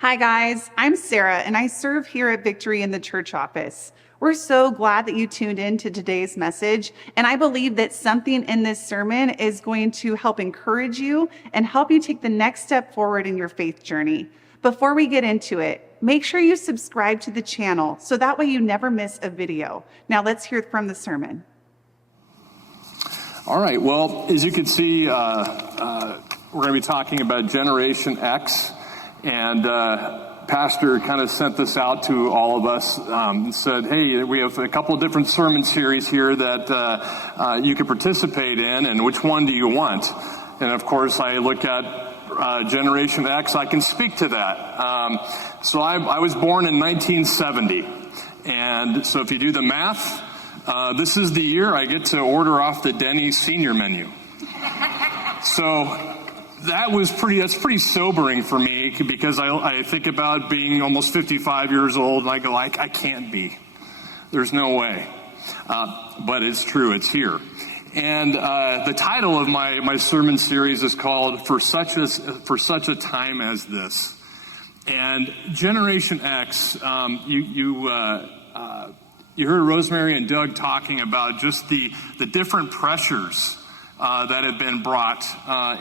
Hi guys, I'm Sarah and I serve here at Victory in the church office. We're so glad that you tuned in to today's message, and I believe that something in this sermon is going to help encourage you and help you take the next step forward in your faith journey. Before we get into it, make sure you subscribe to the channel so that way you never miss a video. Now let's hear from the sermon. All right, well, as you can see, we're going to be talking about Generation X, and Pastor kind of sent this out to all of us and said, hey, we have a couple of different sermon series here that you can participate in, and which one do you want? And of course, I look at Generation X, I can speak to that. So I was born in 1970, and so if you do the math, this is the year I get to order off the Denny's senior menu. So that's pretty sobering for me, because I think about being almost 55 years old and I go, I can't be. There's no way. But it's true, it's here. And the title of my sermon series is called For Such a Time as This. And Generation X, you heard Rosemary and Doug talking about just the different pressures that have been brought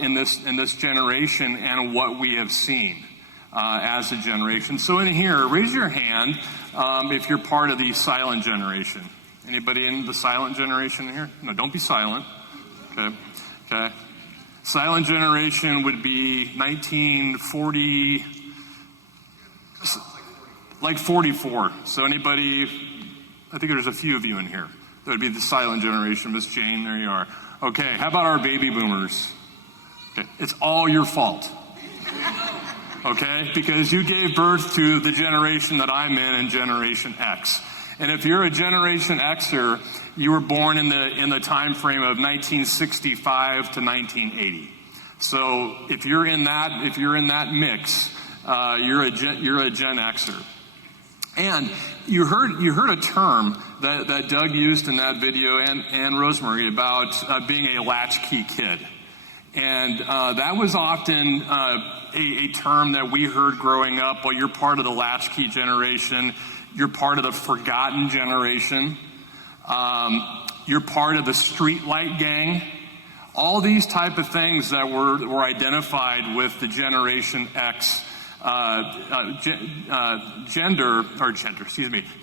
in this generation and what we have seen as a generation. So in here, raise your hand if you're part of the silent generation. Anybody in the silent generation here? No, don't be silent. Okay. Silent generation would be 1940, like 44. So anybody, I think there's a few of you in here. That would be the silent generation. Miss Jane, there you are. Okay, how about our baby boomers? Okay, it's all your fault. Okay, because you gave birth to the generation that I'm in Generation X. And if you're a Generation Xer, you were born in the time frame of 1965 to 1980. So if you're in that mix, you're a Gen Xer. And you heard a term that Doug used in that video and Rosemary about being a latchkey kid. And that was often a term that we heard growing up. Well, you're part of the latchkey generation. You're part of the forgotten generation. You're part of the streetlight gang. All these type of things that were identified with the Generation X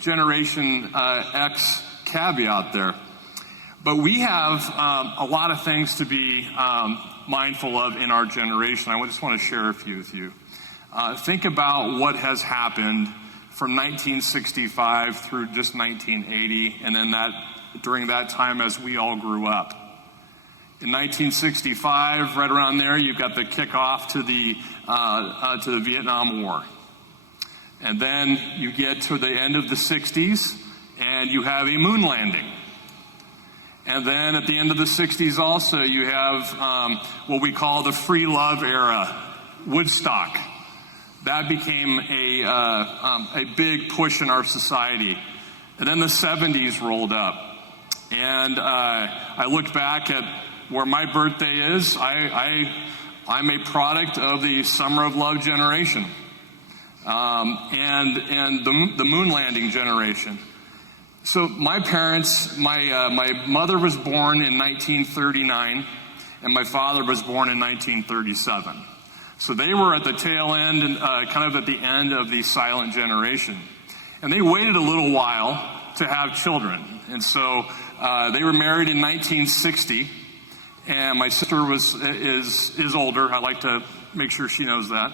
Generation X caveat there. But we have a lot of things to be mindful of in our generation. I just want to share a few with you. Think about what has happened from 1965 through just 1980, and then during that time as we all grew up. In 1965, right around there, you've got the kickoff to the Vietnam War. And then you get to the end of the 60s, and you have a moon landing. And then at the end of the 60s also, you have what we call the free love era, Woodstock. That became a big push in our society. And then the 70s rolled up. And I looked back at where my birthday is. I'm a product of the Summer of Love generation, and the moon landing generation. So my parents, my mother was born in 1939, and my father was born in 1937. So they were at the tail end and kind of at the end of the silent generation, and they waited a little while to have children. And so they were married in 1960. And my sister is older. I like to make sure she knows that.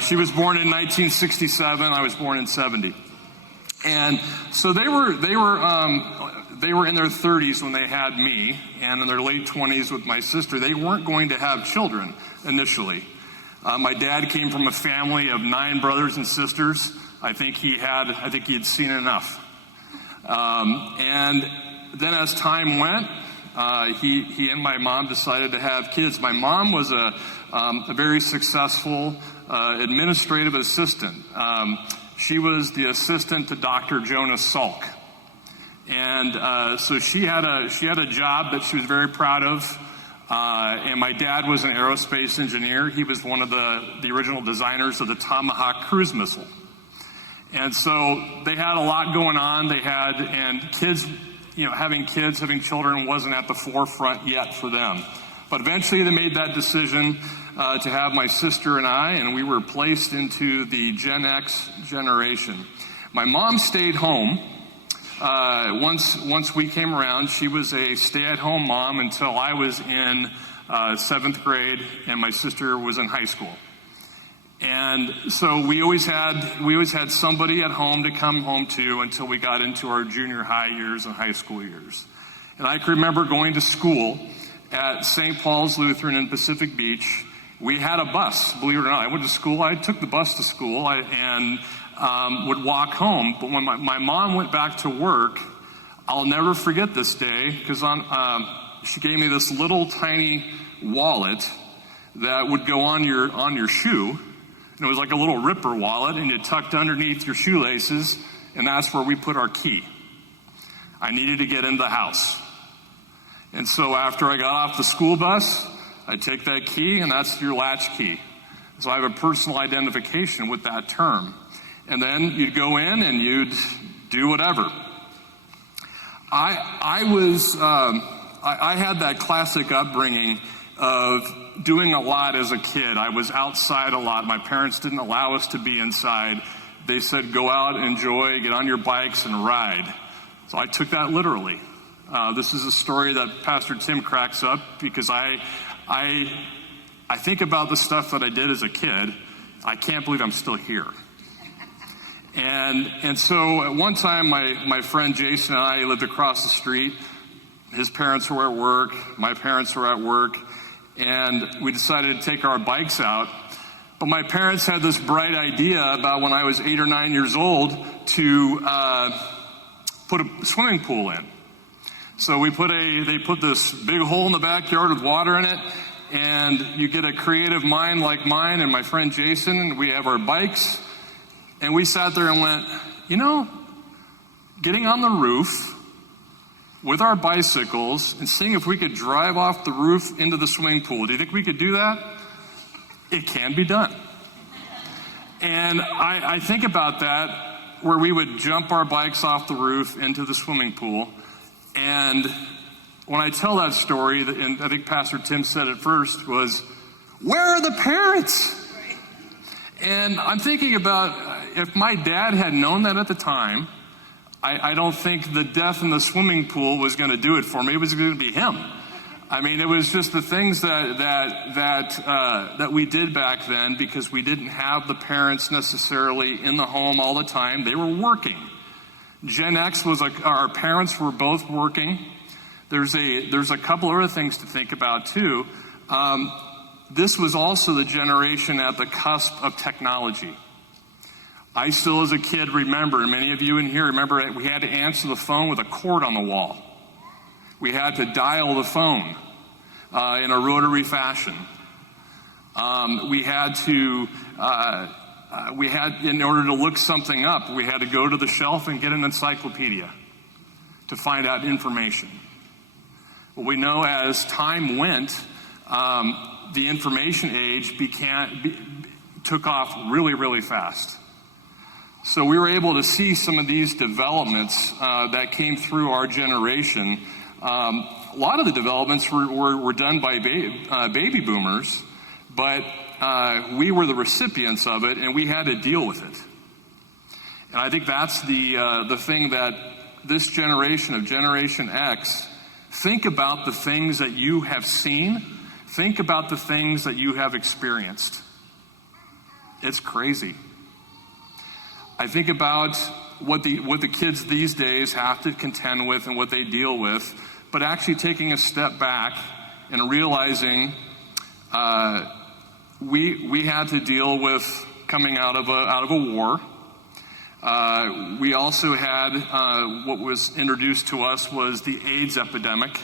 She was born in 1967. I was born in 70. And so they were in their 30s when they had me, and in their late 20s with my sister. They weren't going to have children initially. My dad came from a family of 9 brothers and sisters. I think he had seen enough. And then as time went, he and my mom decided to have kids. My mom was a very successful administrative assistant. She was the assistant to Dr. Jonas Salk. And so she had a job that she was very proud of. And my dad was an aerospace engineer. He was one of the original designers of the Tomahawk cruise missile. And so they had a lot going on. And kids, having children wasn't at the forefront yet for them. But eventually they made that decision to have my sister and I, and we were placed into the Gen X generation. My mom stayed home. Once we came around, she was a stay-at-home mom until I was in 7th grade and my sister was in high school. And so we always had somebody at home to come home to until we got into our junior high years and high school years. And I can remember going to school at St. Paul's Lutheran in Pacific Beach. We had a bus, believe it or not. I went to school. I took the bus to school and would walk home. But when my mom went back to work, I'll never forget this day because she gave me this little tiny wallet that would go on your shoe. And it was like a little Ripper wallet, and you tucked underneath your shoelaces, and that's where we put our key. I needed to get into the house. And so after I got off the school bus, I'd take that key, and that's your latch key. So I have a personal identification with that term. And then you'd go in and you'd do whatever. I had that classic upbringing of doing a lot as a kid. I was outside a lot. My parents didn't allow us to be inside. They said, go out, enjoy, get on your bikes, and ride. So I took that literally. This is a story that Pastor Tim cracks up because I think about the stuff that I did as a kid. I can't believe I'm still here. And so at one time, my friend Jason and I lived across the street. His parents were at work. My parents were at work. And we decided to take our bikes out. But my parents had this bright idea about when I was 8 or 9 years old to put a swimming pool in. So they put this big hole in the backyard with water in it, and you get a creative mind like mine and my friend Jason, and we have our bikes, and we sat there and went, getting on the roof with our bicycles and seeing if we could drive off the roof into the swimming pool. Do you think we could do that? It can be done. And I think about that, where we would jump our bikes off the roof into the swimming pool. And when I tell that story, and I think Pastor Tim said it first, was, where are the parents? And I'm thinking about if my dad had known that at the time, I don't think the death in the swimming pool was going to do it for me. It was going to be him. I mean, it was just the things that we did back then because we didn't have the parents necessarily in the home all the time. They were working. Gen X was our parents were both working. There's a couple other things to think about too. This was also the generation at the cusp of technology. I still, as a kid, remember, and many of you in here remember, we had to answer the phone with a cord on the wall. We had to dial the phone in a rotary fashion. We had, in order to look something up, we had to go to the shelf and get an encyclopedia to find out information. Well, we know as time went, the information age took off really, really fast. So we were able to see some of these developments that came through our generation. A lot of the developments were done by baby boomers, but we were the recipients of it, and we had to deal with it. And I think that's the thing that this generation of Generation X, think about the things that you have seen. Think about the things that you have experienced. It's crazy. I think about what the kids these days have to contend with and what they deal with, but actually taking a step back and realizing we had to deal with coming out of a war. We also had what was introduced to us was the AIDS epidemic.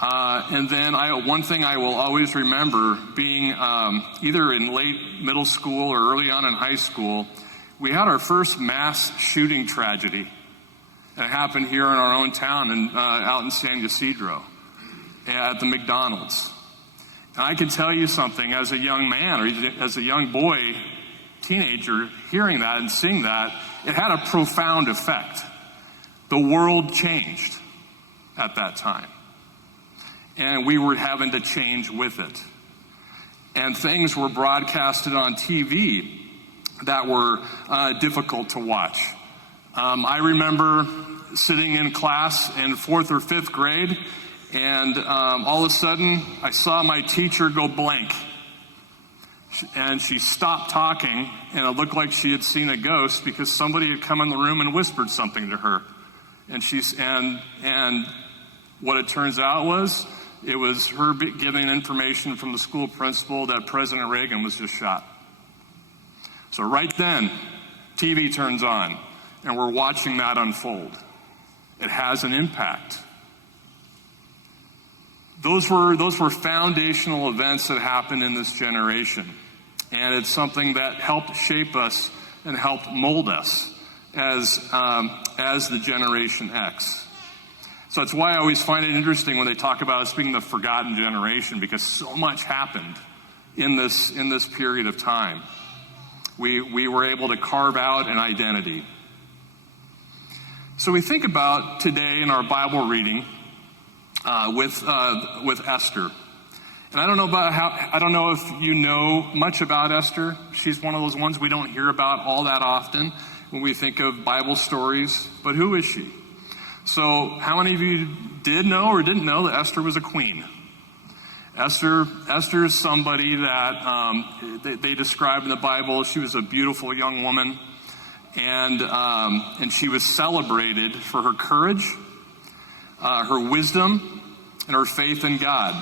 And then one thing I will always remember being either in late middle school or early on in high school, we had our first mass shooting tragedy. It happened here in our own town and out in San Ysidro. at the McDonald's. And I can tell you something, as a young man or as a young boy, teenager, hearing that and seeing that, it had a profound effect. The world changed at that time. And we were having to change with it. And things were broadcasted on TV that were difficult to watch. I remember sitting in class in 4th or 5th grade, and all of a sudden, I saw my teacher go blank. And she stopped talking, and it looked like she had seen a ghost because somebody had come in the room and whispered something to her. And what it turns out was, it was her giving information from the school principal that President Reagan was just shot. So right then, TV turns on, and we're watching that unfold. It has an impact. Those were foundational events that happened in this generation. And it's something that helped shape us and helped mold us as the Generation X. So that's why I always find it interesting when they talk about us being the forgotten generation, because so much happened in this period of time. We were able to carve out an identity. So we think about today in our Bible reading with Esther. And I don't know if you know much about Esther. She's one of those ones we don't hear about all that often when we think of Bible stories. But who is she? So how many of you did know or didn't know that Esther was a queen? Esther is somebody that they describe in the Bible. She was a beautiful young woman, and she was celebrated for her courage, her wisdom, and her faith in God,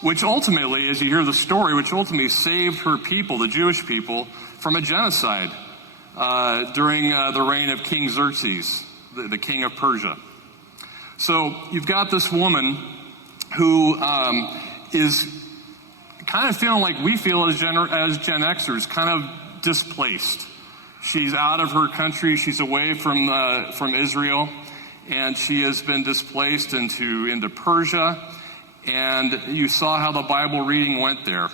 which ultimately, as you hear the story, which ultimately saved her people, the Jewish people, from a genocide during the reign of King Xerxes, the king of Persia. So you've got this woman who is kind of feeling like we feel as Gen Xers, kind of displaced. She's out of her country. She's away from Israel, and she has been displaced into Persia. And you saw how the Bible reading went there.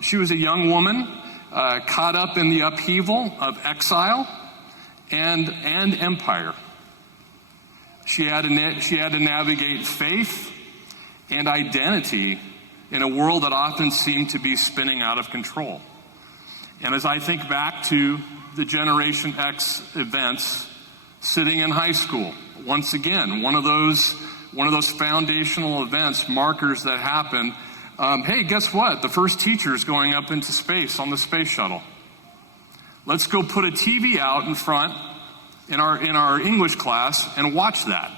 She was a young woman caught up in the upheaval of exile and empire. She had to navigate faith and identity in a world that often seemed to be spinning out of control. And as I think back to the Generation X events, sitting in high school, once again, one of those foundational events, markers that happen. Hey, guess what? The first teacher is going up into space on the space shuttle. Let's go put a TV out in front in our English class and watch that.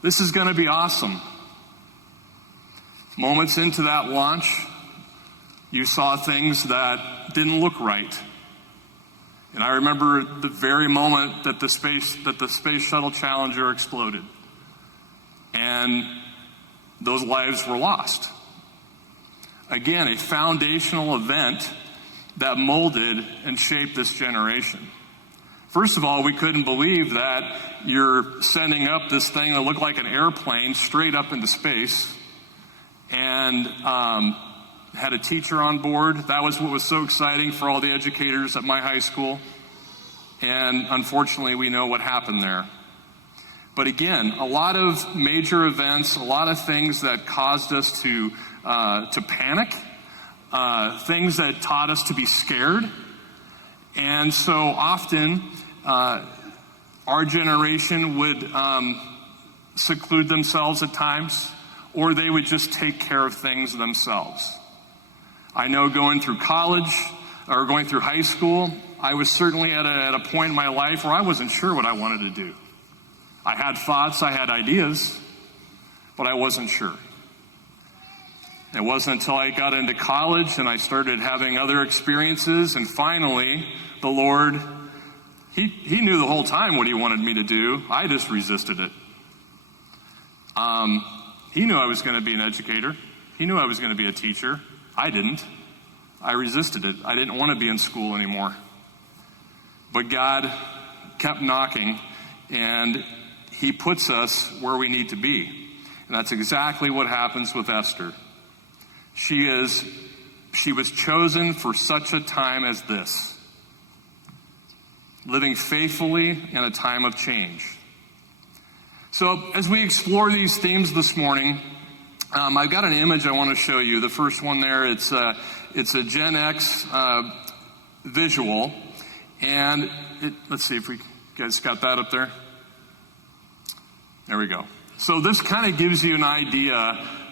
This is going to be awesome. Moments into that launch, you saw things that didn't look right. And I remember the very moment that the space shuttle Challenger exploded. And those lives were lost. Again, a foundational event that molded and shaped this generation. First of all, we couldn't believe that you're sending up this thing that looked like an airplane straight up into space, and had a teacher on board. That was what was so exciting for all the educators at my high school. And unfortunately, we know what happened there. But again, a lot of major events, a lot of things that caused us to panic, things that taught us to be scared. And so often, our generation would seclude themselves at times, or they would just take care of things themselves. I know going through college or going through high school, I was certainly at a point in my life where I wasn't sure what I wanted to do. I had thoughts, I had ideas, but I wasn't sure. It wasn't until I got into college and I started having other experiences, and finally, the Lord, He knew the whole time what He wanted me to do. I just resisted it. He knew I was going to be an educator. He knew I was going to be a teacher. I didn't. I resisted it. I didn't want to be in school anymore. But God kept knocking, and He puts us where we need to be. And that's exactly what happens with Esther. She was chosen for such a time as this, living faithfully in a time of change. So as we explore these themes this morning, I've got an image I want to show you. The first one there, it's a Gen X visual, and let's see if you guys got that up there. There we go. So this kind of gives you an idea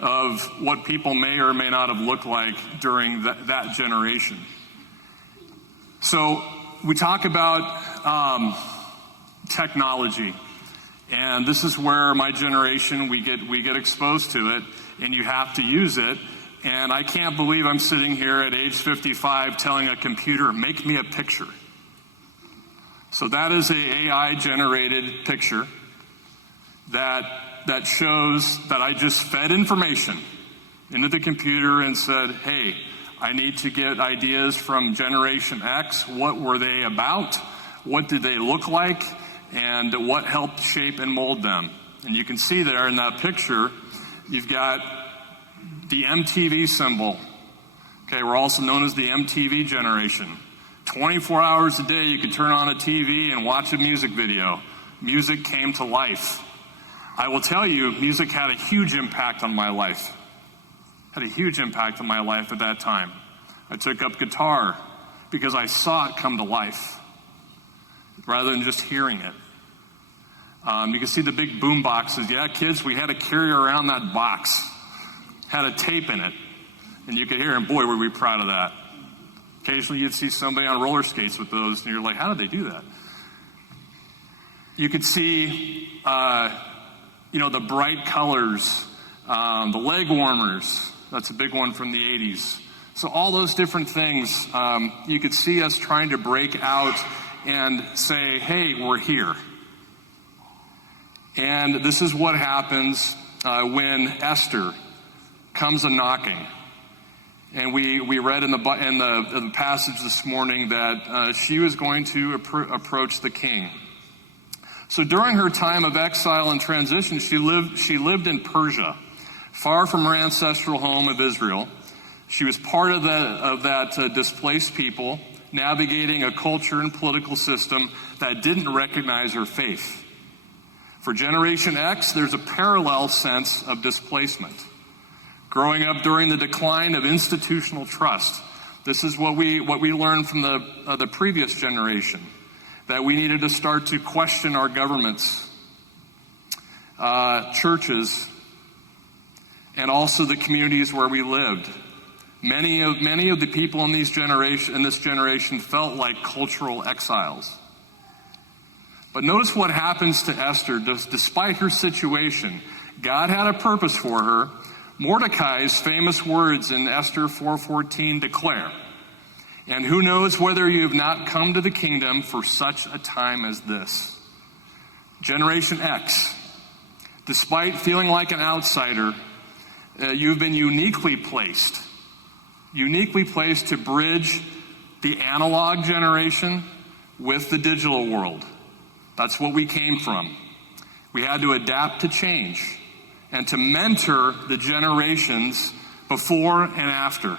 of what people may or may not have looked like during that generation. So we talk about technology, and this is where my generation, we get exposed to it, and you have to use it. And I can't believe I'm sitting here at age 55 telling a computer, make me a picture. So that is a AI-generated picture that shows that I just fed information into the computer and said, hey, I need to get ideas from Generation X. What were they about? What did they look like? And what helped shape and mold them? And you can see there in that picture, you've got the MTV symbol. Okay, we're also known as the MTV generation. 24 hours a day, you could turn on a TV and watch a music video. Music came to life. I will tell you, music had a huge impact on my life. Had a huge impact on my life at that time. I took up guitar because I saw it come to life rather than just hearing it. You can see the big boom boxes. Yeah, kids, we had to carry around that box. Had a tape in it. And you could hear, and boy, were we proud of that. Occasionally you'd see somebody on roller skates with those, and you're like, how did they do that? You could see, the bright colors, the leg warmers. That's a big one from the 80s. So all those different things, you could see us trying to break out and say, hey, we're here. And this is what happens when Esther comes a-knocking. And we read in the passage this morning that she was going to approach the king. So during her time of exile and transition, she lived in Persia, far from her ancestral home of Israel. She was part of that displaced people, navigating a culture and political system that didn't recognize her faith. For Generation X, there's a parallel sense of displacement. Growing up during the decline of institutional trust, this is what we learned from the previous generation, that we needed to start to question our governments, churches, and also the communities where we lived. Many of the people in this generation felt like cultural exiles. But notice what happens to Esther. Despite her situation, God had a purpose for her. Mordecai's famous words in Esther 4:14 declare, and who knows whether you have not come to the kingdom for such a time as this. Generation X, despite feeling like an outsider, you've been uniquely placed to bridge the analog generation with the digital world. That's what we came from. We had to adapt to change and to mentor the generations before and after.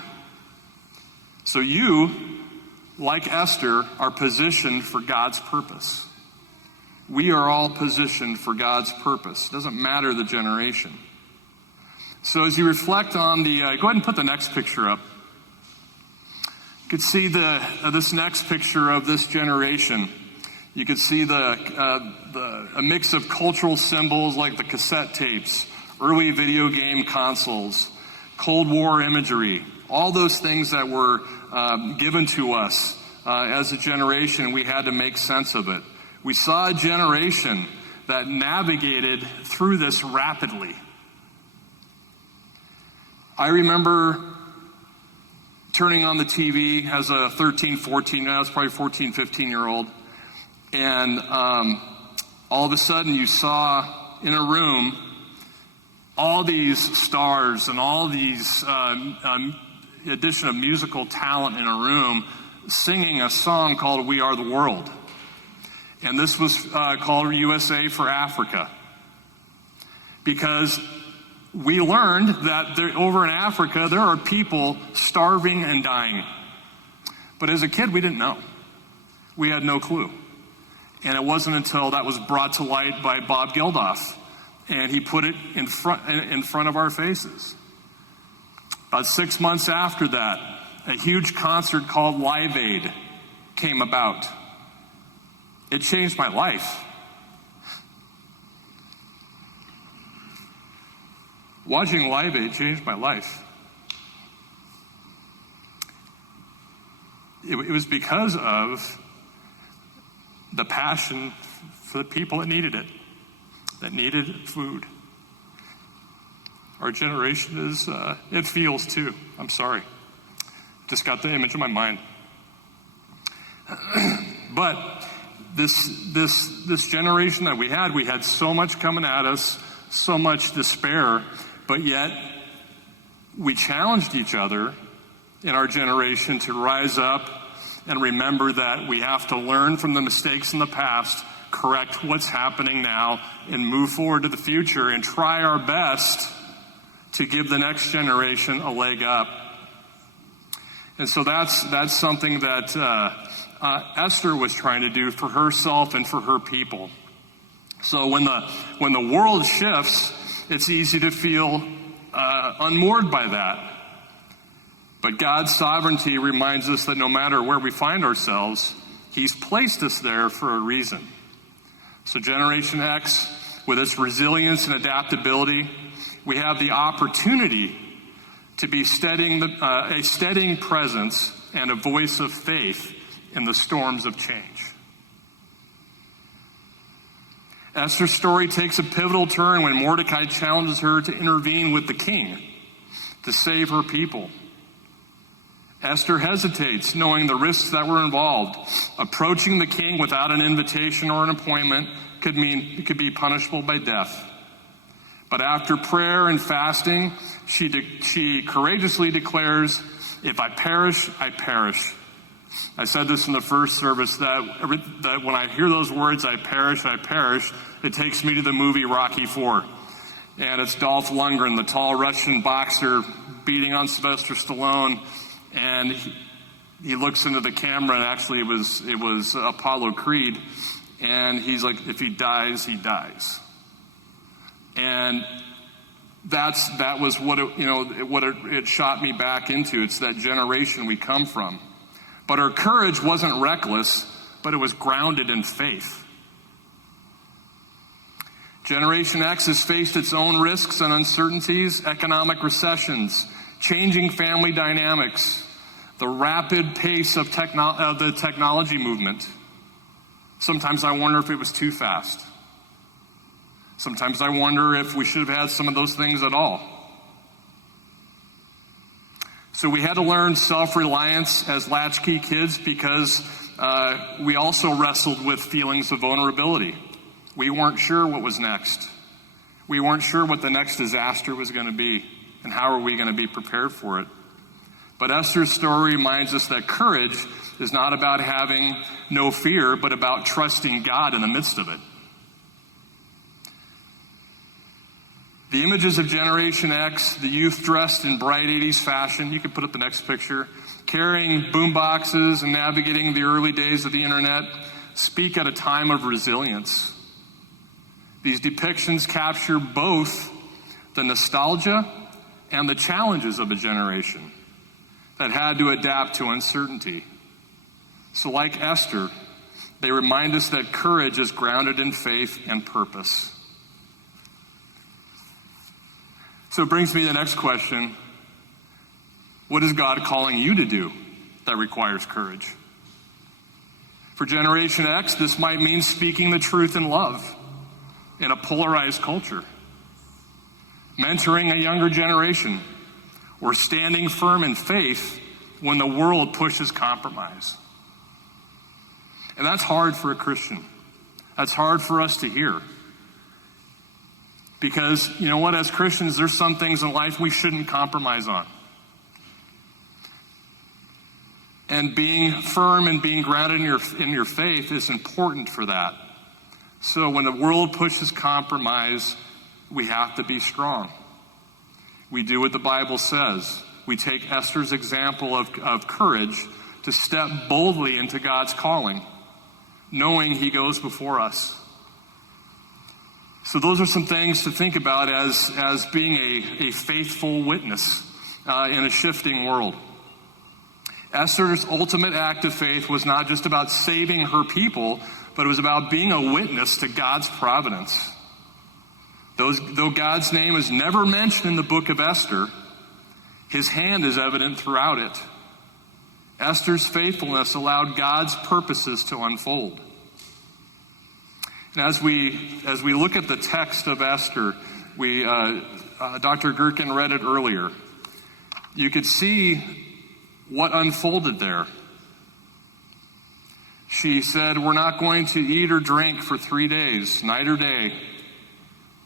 So you, like Esther, are positioned for God's purpose. We are all positioned for God's purpose. It doesn't matter the generation. So as you reflect on go ahead and put the next picture up. You could see this next picture of this generation. You could see a mix of cultural symbols like the cassette tapes, early video game consoles, Cold War imagery, all those things that were given to us as a generation. We had to make sense of it. We saw a generation that navigated through this rapidly. I remember turning on the TV as a 13, 14, I was probably 14, 15-year-old, and all of a sudden you saw in a room all these stars and all these addition of musical talent in a room singing a song called We Are the World. And this was called USA for Africa. Because we learned that over in Africa, there are people starving and dying. But as a kid, we didn't know. We had no clue. And it wasn't until that was brought to light by Bob Geldof, and he put it in front of our faces. About 6 months after that, a huge concert called Live Aid came about. It changed my life. Watching Live Aid changed my life. It was because of the passion for the people that needed it, that needed food. Our generation it feels too. I'm sorry. Just got the image in my mind. But this generation that we had so much coming at us, so much despair, but yet we challenged each other in our generation to rise up and remember that we have to learn from the mistakes in the past, correct what's happening now, and move forward to the future and try our best to give the next generation a leg up. And so that's something that Esther was trying to do for herself and for her people. So when the world shifts, it's easy to feel unmoored by that. But God's sovereignty reminds us that no matter where we find ourselves, He's placed us there for a reason. So Generation X, with its resilience and adaptability, we have the opportunity to be a steadying presence and a voice of faith in the storms of change. Esther's story takes a pivotal turn when Mordecai challenges her to intervene with the king to save her people. Esther hesitates, knowing the risks that were involved. Approaching the king without an invitation or an appointment could be punishable by death. But after prayer and fasting, she courageously declares, "If I perish, I perish." I said this in the first service, that when I hear those words, I perish, it takes me to the movie Rocky IV. And it's Dolph Lundgren, the tall Russian boxer, beating on Sylvester Stallone. And he looks into the camera, and actually it was Apollo Creed. And he's like, if he dies, he dies. And that was what it shot me back into. It's that generation we come from. But her courage wasn't reckless, but it was grounded in faith. Generation X has faced its own risks and uncertainties, economic recessions, changing family dynamics, the rapid pace of the technology movement. Sometimes I wonder if it was too fast. Sometimes I wonder if we should have had some of those things at all. So we had to learn self-reliance as latchkey kids because we also wrestled with feelings of vulnerability. We weren't sure what was next. We weren't sure what the next disaster was going to be and how are we going to be prepared for it. But Esther's story reminds us that courage is not about having no fear, but about trusting God in the midst of it. The images of Generation X, the youth dressed in bright 80s fashion, you can put up the next picture, carrying boom boxes and navigating the early days of the internet, speak at a time of resilience. These depictions capture both the nostalgia and the challenges of a generation that had to adapt to uncertainty. So like Esther, they remind us that courage is grounded in faith and purpose. So it brings me to the next question. What is God calling you to do that requires courage? For Generation X, this might mean speaking the truth in love in a polarized culture, mentoring a younger generation, or standing firm in faith when the world pushes compromise. And that's hard for a Christian. That's hard for us to hear. Because, you know what, as Christians, there's some things in life we shouldn't compromise on. And being firm and being grounded in your faith is important for that. So when the world pushes compromise, we have to be strong. We do what the Bible says. We take Esther's example of courage to step boldly into God's calling, knowing he goes before us. So those are some things to think about as being a faithful witness in a shifting world. Esther's ultimate act of faith was not just about saving her people, but it was about being a witness to God's providence. Though God's name is never mentioned in the book of Esther, his hand is evident throughout it. Esther's faithfulness allowed God's purposes to unfold. And as we look at the text of Esther, Dr. Gherkin read it earlier. You could see what unfolded there. She said, we're not going to eat or drink for 3 days, night or day.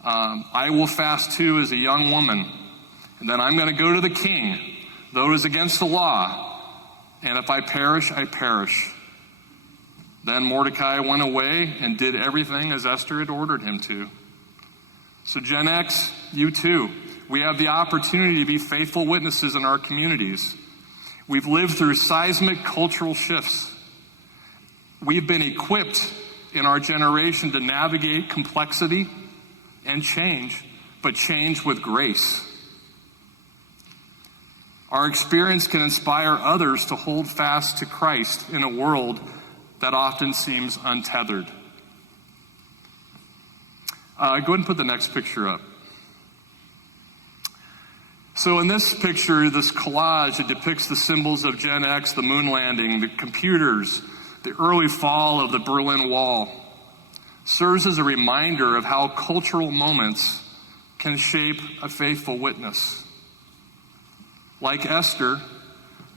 I will fast too as a young woman. And then I'm going to go to the king, though it is against the law. And if I perish, I perish. Then Mordecai went away and did everything as Esther had ordered him to. So Gen X, you too. We have the opportunity to be faithful witnesses in our communities. We've lived through seismic cultural shifts. We've been equipped in our generation to navigate complexity and change, but change with grace. Our experience can inspire others to hold fast to Christ in a world that often seems untethered. Go ahead and put the next picture up. So in this picture, this collage, it depicts the symbols of Gen X, the moon landing, the computers, the early fall of the Berlin Wall. Serves as a reminder of how cultural moments can shape a faithful witness. Like Esther,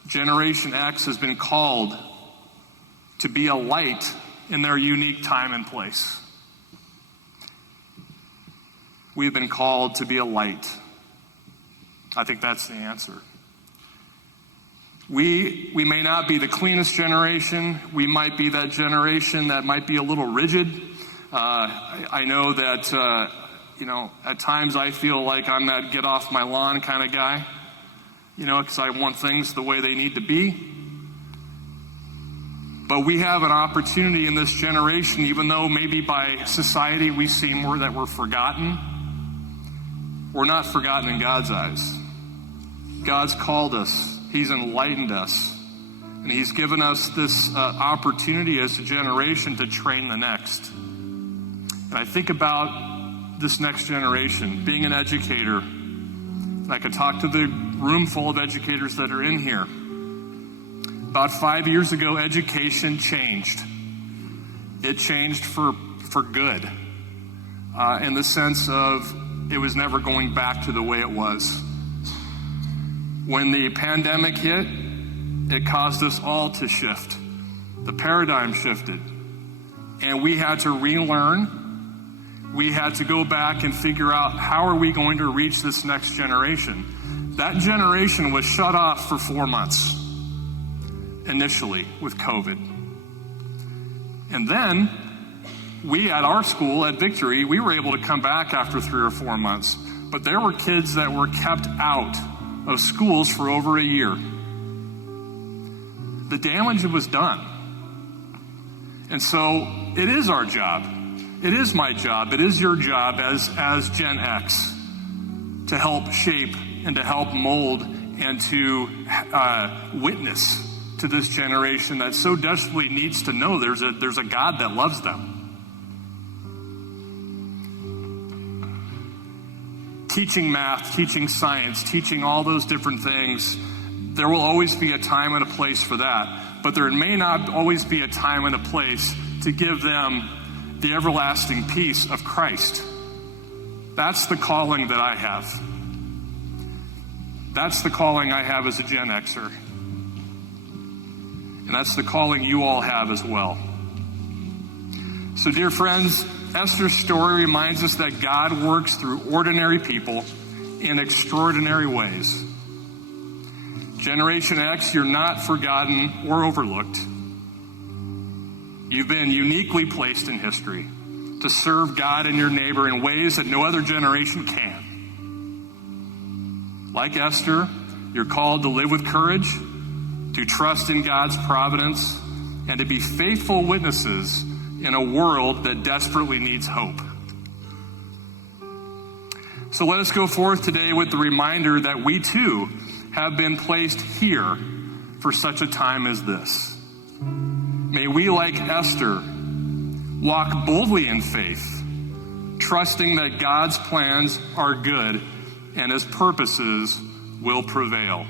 Generation X has been called to be a light in their unique time and place. We've been called to be a light. I think that's the answer. We may not be the cleanest generation. We might be that generation that might be a little rigid. I know that, at times I feel like I'm that get off my lawn kind of guy, because I want things the way they need to be. But we have an opportunity in this generation, even though maybe by society we seem that we're forgotten. We're not forgotten in God's eyes. God's called us. He's enlightened us. And he's given us this opportunity as a generation to train the next. And I think about this next generation, being an educator. And I could talk to the room full of educators that are in here. About 5 years ago, education changed. It changed for good, in the sense of it was never going back to the way it was. When the pandemic hit, it caused us all to shift. The paradigm shifted. And we had to relearn. We had to go back and figure out how are we going to reach this next generation. That generation was shut off for 4 months, initially, with COVID. And then, we at our school, at Victory, we were able to come back after 3 or 4 months. But there were kids that were kept out of schools for over a year. The damage was done. And so it is our job. It is my job. It is your job as Gen X to help shape and to help mold and to witness to this generation that so desperately needs to know there's a God that loves them. Teaching math, teaching science, teaching all those different things, there will always be a time and a place for that. But there may not always be a time and a place to give them the everlasting peace of Christ. That's the calling that I have. That's the calling I have as a Gen Xer. And that's the calling you all have as well. So, dear friends, Esther's story reminds us that God works through ordinary people in extraordinary ways. Generation X, you're not forgotten or overlooked. You've been uniquely placed in history to serve God and your neighbor in ways that no other generation can. Like Esther, you're called to live with courage, to trust in God's providence, and to be faithful witnesses in a world that desperately needs hope. So let us go forth today with the reminder that we too have been placed here for such a time as this. May we, like Esther, walk boldly in faith, trusting that God's plans are good and his purposes will prevail.